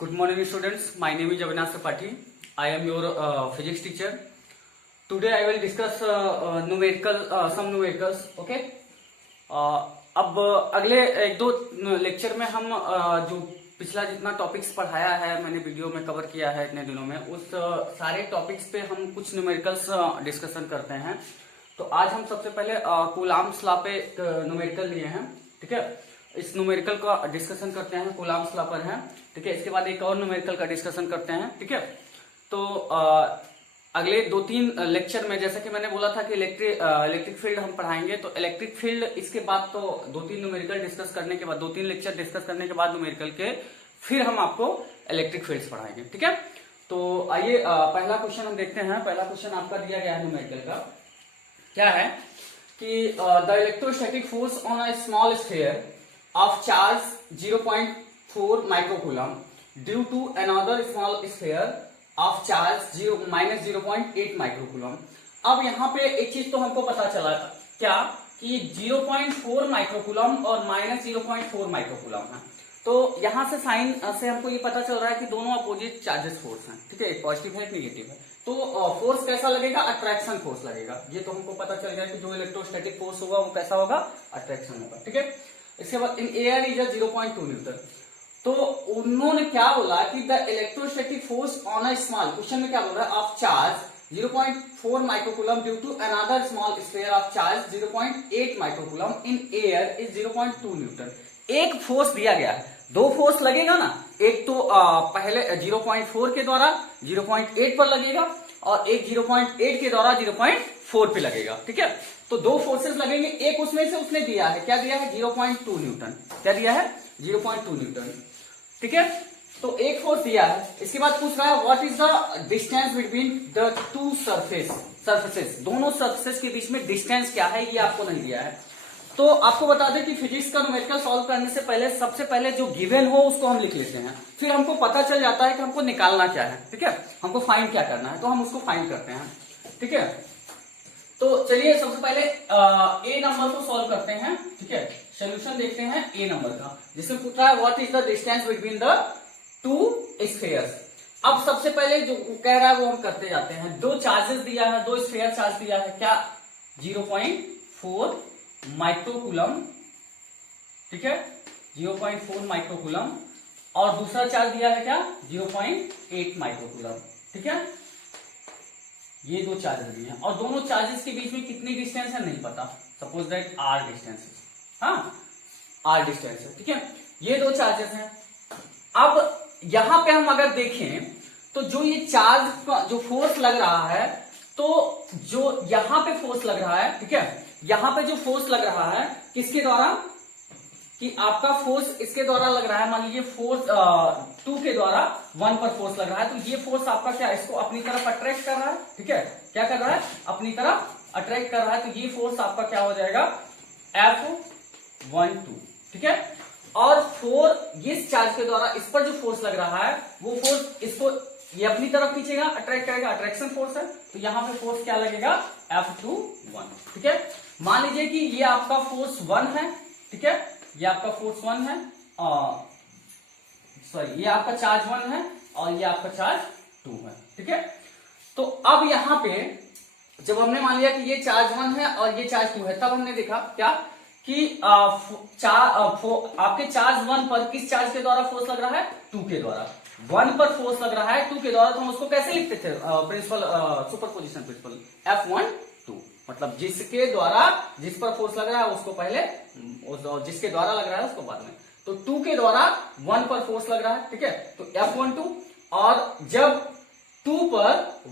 Good morning, students. My name is Avinash Tripathi. I am your physics teacher. Today I will discuss some numericals. Okay. अब अगले एक दो lecture में हम जो पिछला जितना टॉपिक्स पढ़ाया है मैंने वीडियो में कवर किया है इतने दिनों में उस सारे टॉपिक्स पे हम कुछ न्यूमेरिकल्स डिस्कशन करते हैं। तो आज हम सबसे पहले कूलाम्स लॉ पे न्यूमेरिकल लिए हैं। ठीक है, इस न्यूमेरिकल का डिस्कशन करते हैं। कूलाम्स लॉ पर है। ठीक है, इसके बाद एक और न्यूमेरिकल का डिस्कशन करते हैं। ठीक है, तो अगले दो तीन लेक्चर में जैसा कि मैंने बोला था कि इलेक्ट्रिक फील्ड हम पढ़ाएंगे। तो इलेक्ट्रिक फील्ड इसके बाद तो दो तीन न्यूमेरिकल डिस्कस करने के बाद दो तीन लेक्चर डिस्कस करने के बाद न्यूमेरिकल के फिर हम आपको इलेक्ट्रिक फील्ड्स पढ़ाएंगे। ठीक है, तो आइए पहला क्वेश्चन हम देखते हैं। पहला क्वेश्चन आपका दिया गया है न्यूमेरिकल का, क्या है कि the electrostatic force on a small sphere of charge 0.4 microcoulomb due to another small sphere of charge -0.8 microcoulomb. अब यहाँ पे एक चीज तो हमको पता चला क्या कि 0.4 माइक्रोकूलम और -0.4 माइक्रोकूलम है। तो यहाँ से साइन से हमको ये पता चल रहा है कि दोनों अपोजिट चार्जेस फोर्स हैं। ठीक है, एक पॉजिटिव है एक निगेटिव है। तो फोर्स कैसा लगेगा? अट्रैक्शन फोर्स लगेगा। ये तो हमको पता चल गया कि जो इलेक्ट्रोस्टैटिक फोर्स होगा वो कैसा होगा? अट्रैक्शन होगा। ठीक है, इसके बाद इन एयर इज 0.2 न्यूटन। तो उन्होंने क्या बोला कि the electrostatic force on a small, question में क्या बोल रहा है, of charge 0.4 microcoulomb due to another small sphere of charge 0.8 microcoulomb in air is 0.2 newton. एक फोर्स दिया गया है, दो फोर्स लगेगा ना, एक तो पहले 0.4 के द्वारा 0.8 पर लगेगा और एक 0.8 के द्वारा 0.4 पे लगेगा। ठीक है, तो दो फोर्सेस लगेंगे। एक उसमें से उसने दिया है, क्या दिया है? 0.2 न्यूटन। क्या दिया है? 0.2 न्यूटन। ठीक है, तो एक फोर्स दिया है। इसके बाद पूछ रहा है what is the distance between the two surfaces, दोनों सर्फेसेस के बीच में डिस्टेंस क्या है, ये आपको नहीं दिया है। तो आपको बता दें कि फिजिक्स का न्यूमेरिकल सॉल्व करने से पहले सबसे पहले जो गिवन हो उसको हम लिख लेते हैं, फिर हमको पता चल जाता है कि हमको निकालना क्या है। ठीक है, हमको फाइंड क्या करना है, तो हम उसको फाइंड करते हैं। ठीक है, तो चलिए सबसे पहले ए नंबर को सॉल्व करते हैं। ठीक है, सोल्यूशन देखते हैं ए नंबर का, जिसमें पूछ रहा है what is the distance between the two spheres. अब सबसे पहले जो कह रहा है वो हम करते जाते हैं। दो चार्जेस दिया है, दो स्फीयर चार्ज दिया है, क्या? 0.4 माइक्रोकूलम। ठीक है, 0.4 माइक्रोकूलम और दूसरा चार्ज दिया है क्या? 0.8 माइक्रोकूलम। ठीक है, ये दो चार्जेस दिए हैं और दोनों चार्जेस के बीच में कितनी डिस्टेंस है नहीं पता। सपोज दैट आर डिस्टेंस है। हाँ, आर डिस्टेंस है। ठीक है, ये दो चार्जेस हैं। अब यहां पे हम अगर देखें तो जो ये चार्ज का जो फोर्स लग रहा है, तो जो यहां पे फोर्स लग रहा है, ठीक है, यहां पे जो फोर्स लग रहा है किसके द्वारा, कि आपका फोर्स इसके द्वारा लग रहा है। मान लीजिए फोर्स 2 के द्वारा 1 पर फोर्स लग रहा है, तो ये फोर्स आपका क्या, इसको अपनी तरफ अट्रैक्ट कर रहा है। ठीक है, क्या कर रहा है? अपनी तरफ अट्रैक्ट कर रहा है। तो ये फोर्स आपका क्या हो जाएगा? F12। ठीक है, और 4 इस चार्ज के द्वारा इस पर जो फोर्स लग रहा है वो फोर्स इसको ये अपनी तरफ खींचेगा, अट्रैक्ट करेगा, अट्रैक्शन फोर्स है। तो यहां पे फोर्स क्या लगेगा? F21। ठीक है, मान लीजिए कि ये आपका फोर्स 1 है। ठीक है, ये आपका फोर्स 1 है, सॉरी ये आपका चार्ज 1 है और ये आपका चार्ज 2 है। ठीक है, तो अब यहां पे जब हमने मान लिया कि ये चार्ज 1 है और ये चार्ज 2 है, तब हमने देखा क्या कि आपके चार्ज 1 पर किस चार्ज के द्वारा फोर्स लग रहा है? 2 के द्वारा। 1 पर फोर्स लग रहा है 2 के द्वारा, तो हम उसको कैसे लिखते थे? प्रिंसिपल सुपरपोजिशन प्रिंसिपल F12, मतलब जिसके द्वारा जिस पर फोर्स लग रहा है उसको पहले, जिसके द्वारा लग रहा है उसको बाद में। तो 2 के द्वारा 1 पर फोर्स लग रहा है। ठीक है, तो F12, और जब 2 पर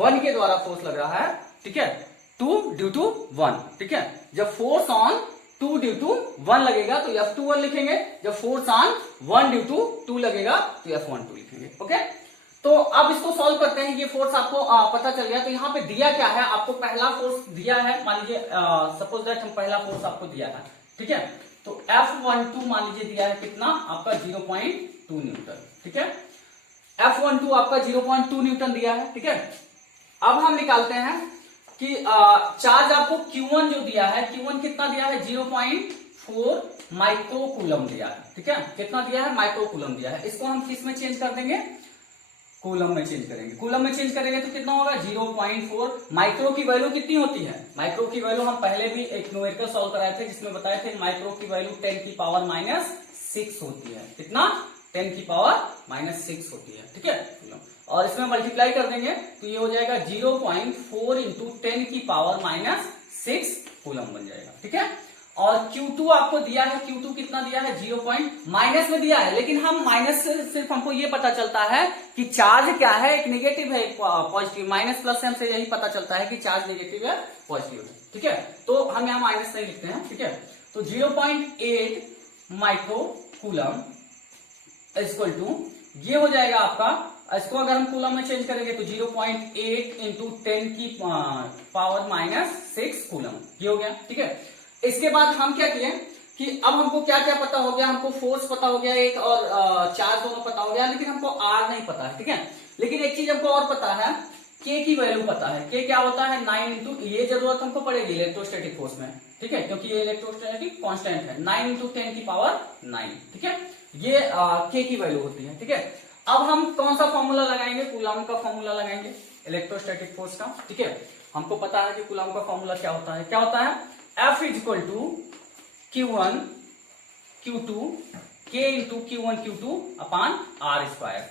1 के द्वारा फोर्स लग रहा है, ठीक है, 2 ड्यू टू 1। ठीक है, जब फोर्स ऑन 2 ड्यू टू 1 लगेगा तो F21 लिखेंगे, जब फोर्स ऑन 1 ड्यू टू 2 लगेगा तो F12 लिखेंगे। ओके, तो अब इसको सॉल्व करते हैं। ये फोर्स आपको पता चल गया। तो यहाँ पे दिया क्या है आपको? पहला फोर्स दिया है, मान लीजिए सपोज दैट हम पहला फोर्स आपको दिया है। ठीक है, तो F12 मान लीजिए दिया है कितना आपका? 0.2 न्यूटन। ठीक है, F12 आपका 0.2 न्यूटन दिया है। ठीक है, अब हम निकालते हैं कि चार्ज आपको Q1 जो दिया है, Q1 कितना दिया है? माइक्रो कूलम दिया है, ठीक है। कितना दिया है? माइक्रो कूलम दिया है। इसको हम किस में चेंज कर देंगे? कूलम में चेंज करेंगे। कूलम में चेंज करेंगे तो कितना होगा? 0.4। माइक्रो की वैल्यू कितनी होती है? माइक्रो की वैल्यू हम पहले भी एक न्यूमेरिकल सॉल्व कराए थे जिसमें बताए थे माइक्रो की वैल्यू 10 की पावर -6 होती है। कितना? 10 की पावर -6 होती है, ठीक है। और इसमें मल्टीप्लाई कर देंगे तो ये हो जाएगा 0.4 इंटू 10 की पावर -6 कूलम बन जाएगा, ठीक है। और Q2 आपको दिया है, Q2 कितना दिया है? 0 माइनस में दिया है, लेकिन हम माइनस से सिर्फ हमको ये पता चलता है कि चार्ज क्या है, एक नेगेटिव है एक पॉजिटिव। माइनस प्लस से यही पता चलता है कि चार्ज नेगेटिव है पॉजिटिव है, ठीक है। तो हम यहाँ माइनस नहीं लिखते हैं, ठीक है। तो 0.8 माइक्रो कूलम इक्वल टू ये हो जाएगा आपका, इसको अगर हम कूलम में चेंज करेंगे तो 0.8 इंटू 10 की पावर -6 कूलम, ये हो गया, ठीक है। इसके बाद हम क्या किए कि अब हमको क्या क्या पता हो गया? हमको फोर्स पता हो गया एक, और चार्ज दोनों पता हो गया, लेकिन हमको आर नहीं पता है, ठीक है। लेकिन एक चीज हमको और पता है, के की वैल्यू पता है। के क्या होता है? 9 इंटू, ये जरूरत हमको पड़ेगी इलेक्ट्रोस्टैटिक फोर्स में, ठीक है, क्योंकि ये इलेक्ट्रोस्टैटिक कांस्टेंट है। 9 इंटू 10 की पावर 9, ठीक है। ये के की वैल्यू होती है, ठीक है। अब हम कौन सा फॉर्मूला लगाएंगे? कूलॉम का फॉर्मूला लगाएंगे इलेक्ट्रोस्टैटिक फोर्स का, ठीक है। हमको पता है कि कूलॉम का फॉर्मूला क्या होता है। क्या होता है? F equal to Q1 Q2 K into Q1 Q2 upon R square.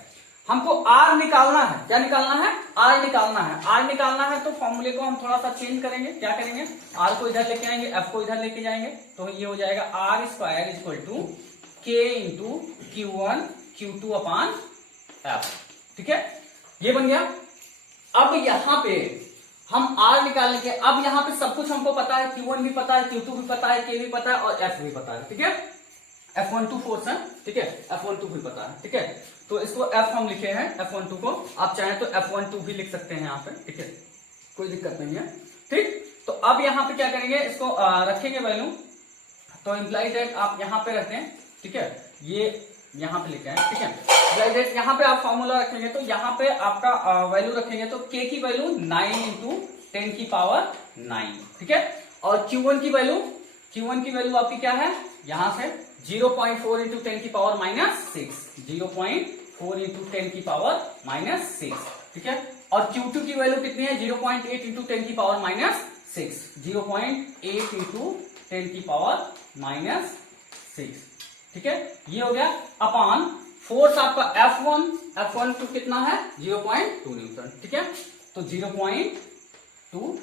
हमको R निकालना है। क्या निकालना है? R निकालना है। R निकालना है तो फॉर्मूले को हम थोड़ा सा चेंज करेंगे। क्या करेंगे? R को इधर लेके आएंगे, F को इधर लेके जाएंगे, तो ये हो जाएगा R square equal to K into Q1 Q2 upon F, ठीक है। ये बन गया। अब यहां पे हम R निकालने के, अब यहाँ पे सब कुछ हमको पता है, Q1 भी पता है, Q2 भी पता है, K भी पता है और F भी पता है, ठीक है। F12 फोर्स है, ठीक है, F12 भी पता है, ठीक है। तो इसको F हम लिखे हैं, F12 को आप चाहें तो F12 भी लिख सकते हैं यहाँ पे, ठीक है, कोई दिक्कत नहीं है, ठीक। तो अब यहाँ पे क्या करेंगे? इसको रखेंगे वैल्यू, तो इम्प्लाई दैट आप यहाँ पे रखते हैं, ठीक है, ये यहाँ पे लिखे हैं, ठीक है। यहाँ पे आप फॉर्मूला रखेंगे तो यहाँ पे आपका वैल्यू रखेंगे तो K की वैल्यू 9 इंटू 10 की पावर 9, ठीक है। और Q1 की वैल्यू आपकी क्या है? यहाँ से 0.4 इंटू 10 की पावर -6, 0.4 इंटू 10 की पावर -6, ठीक है। और Q2 की वैल्यू कितनी है? 0.8 इंटू 10 की पावर -6, 0.8 इंटू 10 की पावर -6, ठीक है। ये हो गया अपान फोर्स आपका F12 कितना है? 0.2 न्यूटन, ठीक है। तो 0.2,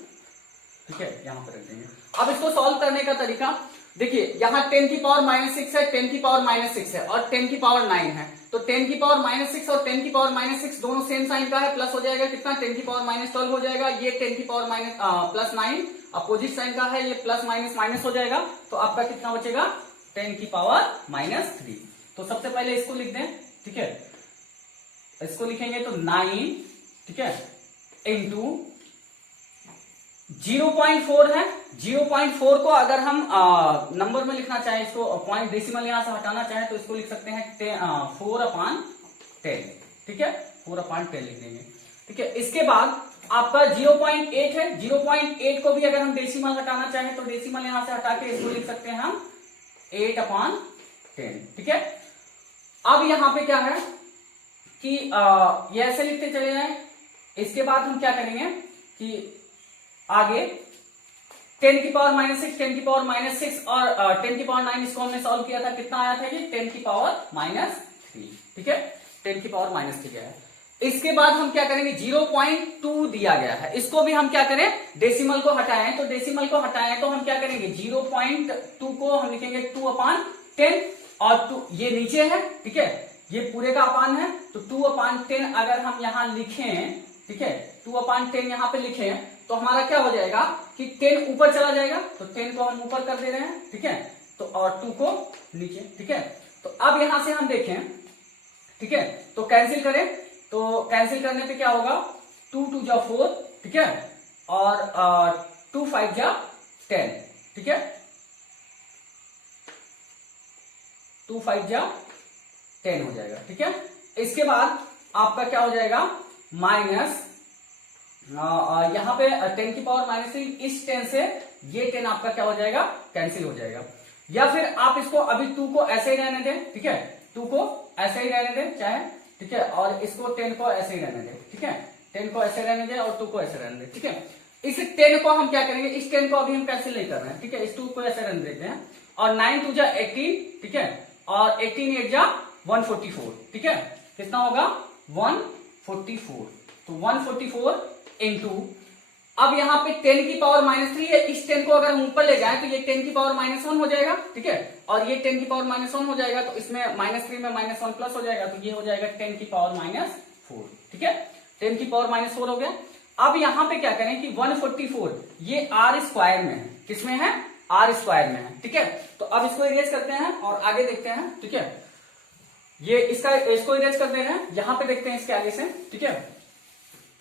ठीक है, यहां पर रख देंगे। अब इसको सॉल्व करने का तरीका देखिए, यहां 10 की पावर -6 है, 10 की पावर -6 है और 10 की पावर 9 है। तो 10 की पावर -6 और 10 की पावर -6 दोनों सेम साइन का है, प्लस हो जाएगा कितना? 10 की पावर -12 हो जाएगा। ये 10 की पावर +9 अपोजिट साइन का है, ये प्लस माइनस हो जाएगा। तो आपका कितना बचेगा? 10 की पावर -3। तो सबसे पहले इसको लिख दें, ठीक है, इसको लिखेंगे तो 9, ठीक है, इंटू 0.4 है। 0.4 को अगर हम नंबर में लिखना चाहें, इसको पॉइंट डेसिमल यहां से हटाना चाहें तो इसको लिख सकते हैं 4/10, ठीक है, 4/10 लिख देंगे, ठीक है। इसके बाद आपका 0.8 है, 0.8 को भी अगर हम डेसिमल हटाना चाहें तो डेसिमल यहां से हटा के इसको लिख सकते हैं हम 8/10, ठीक है। अब यहां पे क्या है कि ये ऐसे लिखते चले जाएं। इसके बाद हम क्या करेंगे कि आगे 10 की पावर -6, 10 की पावर -6 और 10 की पावर 9, इसको हमने सॉल्व किया था, कितना आया था? ये 10 की पावर -3, ठीक है, 10 की पावर -3 गया है। इसके बाद हम क्या करेंगे? 0.2 दिया गया है, इसको भी हम क्या करें? डेसिमल को हटाएं, तो डेसिमल को हटाएं तो हम क्या करेंगे? 0.2 को हम लिखेंगे 2/10 और 2 ये नीचे है, ठीक है, ये पूरे का अपान है, तो 2/10 अगर हम यहां लिखें, ठीक है, 2/10 यहां पे लिखें तो हमारा क्या हो जाएगा कि 10 ऊपर चला जाएगा, तो 10 को हम ऊपर कर दे रहे हैं, ठीक है, तो और 2 को नीचे, ठीक है। तो अब यहां से हम देखें, ठीक है, तो कैंसिल करें, तो कैंसिल करने पे क्या होगा? 2 2 जा 4, ठीक है, और 2 5 जा 10, ठीक है, 2 5 जा 10 हो जाएगा, ठीक है। इसके बाद आपका क्या हो जाएगा? माइनस यहां पे 10 की पावर -3, इस 10 से ये 10 आपका क्या हो जाएगा? कैंसिल हो जाएगा। या फिर आप इसको अभी 2 को ऐसे ही रहने दें, ठीक है, 2 को ऐसे ही रहने दें चाहे, ठीक है, और इसको 10 को ऐसे ही रहने दें, ठीक है, 10 को ऐसे रहने दें और 2 को ऐसे रहने दें, ठीक है। इस 10 को हम क्या करेंगे, इस 10 को अभी हम कैंसिल नहीं कर रहे हैं, ठीक है, इस 2 को ऐसे रहने देते हैं, और 9 2 जा 18, ठीक है, और 18 8 जा 144, ठीक है, कितना होगा 144, तो 144 इंटू, अब यहाँ पे 10 की पावर -3 है, इस 10 को अगर हम ऊपर ले जाएं तो ये 10 की पावर -1 हो जाएगा, ठीक है, और ये 10 की पावर -1 हो जाएगा, तो इसमें -3 में -1 प्लस हो जाएगा, तो ये हो जाएगा 10 की पावर -4, ठीक है, 10 की पावर -4 हो गया। अब यहाँ पे क्या करें कि 144 ये R स्क्वायर में है, किसमें है, R स्क्वायर में है, ठीक है, तो अब इसको इरेज करते हैं और आगे देखते हैं, ठीक है, ये इसको इरेज कर दे रहे हैं, यहां पे देखते हैं इसके आगे से, ठीक है।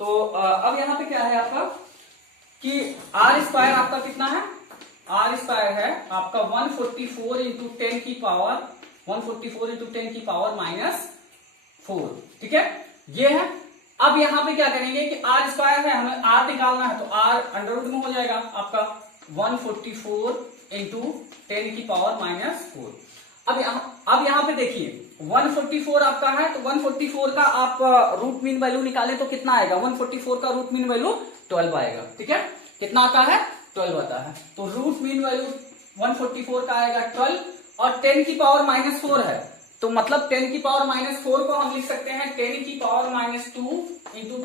तो अब यहां पे क्या है आपका कि R स्क्वायर आपका कितना है, R स्क्वायर है आपका 144 इंटू 10 की पावर 144 इंटू 10 की पावर -4, ठीक है, ये है। अब यहां पे क्या करेंगे कि R स्क्वायर है, हमें R निकालना है, तो R अंडर रूट में हो जाएगा आपका 144 इंटू 10 की पावर -4। अब यहां पे देखिए 144 आपका है, तो 144 का आप रूट मीन वैल्यू निकालें तो कितना आएगा, 144 का रूट मीन वैल्यू 12 आएगा, ठीक है, कितना आता है 12 आता है, तो रूट मीन वैल्यू 144 का आएगा 12, और 10 की पावर -4 है, तो मतलब 10 की पावर -4 को हम लिख सकते हैं 10 की पावर -2 इंटू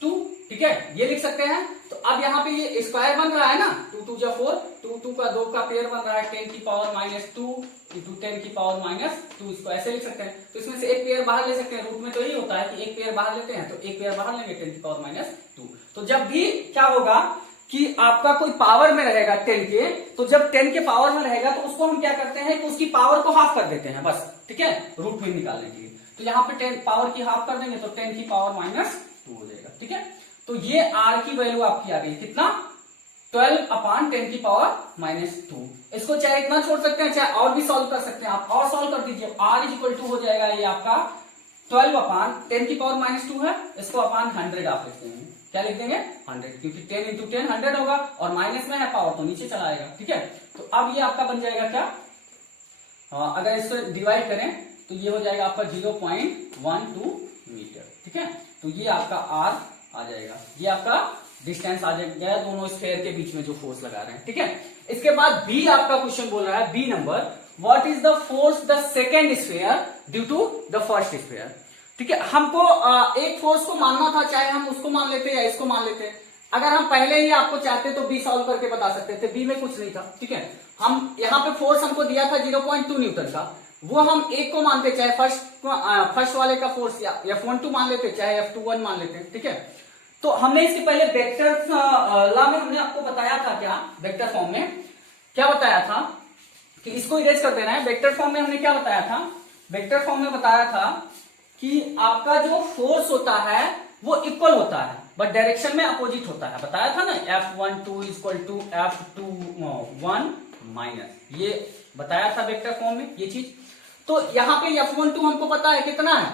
2, ठीक है, ये लिख सकते हैं। तो अब यहाँ पे ये स्क्वायर बन रहा है ना, 2 2 जा 4, 2 2 का 2 का पेयर बन रहा है 10 की पावर -2 इंटू 10 की पावर -2, इसको ऐसे लिख सकते हैं। तो इसमें से एक पेयर बाहर ले सकते हैं, रूट में तो यही होता है कि एक पेयर बाहर लेते हैं, तो एक पेयर बाहर लेंगे 10 की पावर -2। तो जब भी क्या होगा कि आपका कोई पावर में रहेगा 10 के, तो जब 10 के पावर में रहेगा तो उसको हम क्या करते हैं कि उसकी पावर को हाफ कर देते हैं बस, ठीक है, रूट में निकालने के लिए। तो यहाँ पे 10 पावर की हाफ कर देंगे तो 10 की पावर -2 हो जाएगा, ठीक है। तो ये R की वैल्यू आपकी आ गई कितना, 12/10 की पावर -2। इसको चाहे इतना छोड़ सकते हैं, चाहे और भी सॉल्व कर सकते हैं, आप और सॉल्व कर दीजिए। R इक्वल टू हो जाएगा ये आपका 12/10 की पावर -2 है, इसको अपान 100 आप लिख देंगे, क्या लिख देंगे 100, क्योंकि 10 इंटू 10 100 होगा, और माइनस में है पावर तो नीचे चला आएगा, ठीक है। तो अब ये आपका बन जाएगा क्या, अगर इसको डिवाइड करें तो ये हो जाएगा आपका 0.12 मीटर, ठीक है। तो ये आपका R आ जाएगा, ये आपका डिस्टेंस आ जाएगा दोनों स्फेयर के बीच में जो फोर्स लगा रहे हैं, ठीक है। इसके बाद बी आपका क्वेश्चन बोल रहा है, B number, what is the force the second sphere due to the first sphere, ठीक है। हमको एक फोर्स को मानना था, चाहे हम उसको मान लेते या इसको मान लेते। अगर हम पहले ही आपको चाहते तो बी सॉल्व करके बता सकते थे, बी में कुछ नहीं था, ठीक है। हम यहाँ पे फोर्स हमको दिया था 0.2 न्यूटन का, वो हम एक को मानते, चाहे फर्स्ट वाले का फोर्स या F12 मान लेते, चाहे F21 मान लेते, ठीक है। तो हमने इसके पहले वेक्टर लॉ में हमने आपको बताया था, क्या वेक्टर फॉर्म में क्या बताया था कि इसको इरेज कर देना है। वेक्टर फॉर्म में हमने क्या बताया था, वेक्टर फॉर्म में बताया था कि आपका जो फोर्स होता है वो इक्वल होता है बट डायरेक्शन में अपोजिट होता है, बताया था ना, F12 equal to F21 minus, ये बताया था वेक्टर फॉर्म में ये चीज। तो यहां पे F12 हमको पता है कितना है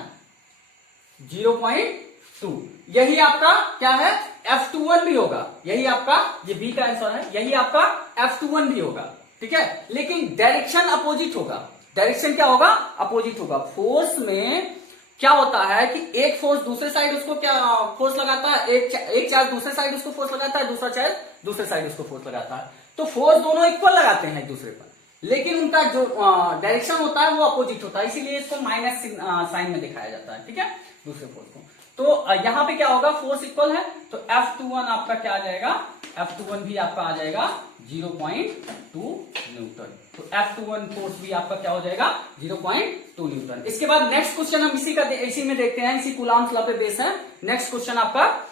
0.2, यही आपका क्या है F21 भी होगा, यही आपका, ये बी का आंसर है, यही आपका F21 भी होगा, ठीक है। लेकिन डायरेक्शन अपोजिट होगा, डायरेक्शन क्या होगा अपोजिट होगा। फोर्स में क्या होता है कि एक फोर्स दूसरे साइड उसको क्या फोर्स लगाता है, एक चार्ज दूसरे साइड उसको फोर्स लगाता है, दूसरा चार्ज दूसरे साइड उसको फोर्स लगाता है, तो फोर्स दोनों इक्वल लगाते हैं एक दूसरे पर, लेकिन उनका जो डायरेक्शन होता है वो अपोजिट होता है, इसीलिए इसको माइनस साइन में दिखाया जाता है, ठीक है, दूसरे फोर्स को। तो यहां पे क्या होगा, फोर्स इक्वल है, तो F21 आपका क्या आ जाएगा, F21 भी आपका आ जाएगा 0.2 न्यूटन। तो F21 फोर्स भी आपका क्या हो जाएगा 0.2 न्यूटन। इसके बाद नेक्स्ट क्वेश्चन हम इसी में देखते हैं, इसी कूलॉम्स लॉ पे बेस है। नेक्स्ट क्वेश्चन आपका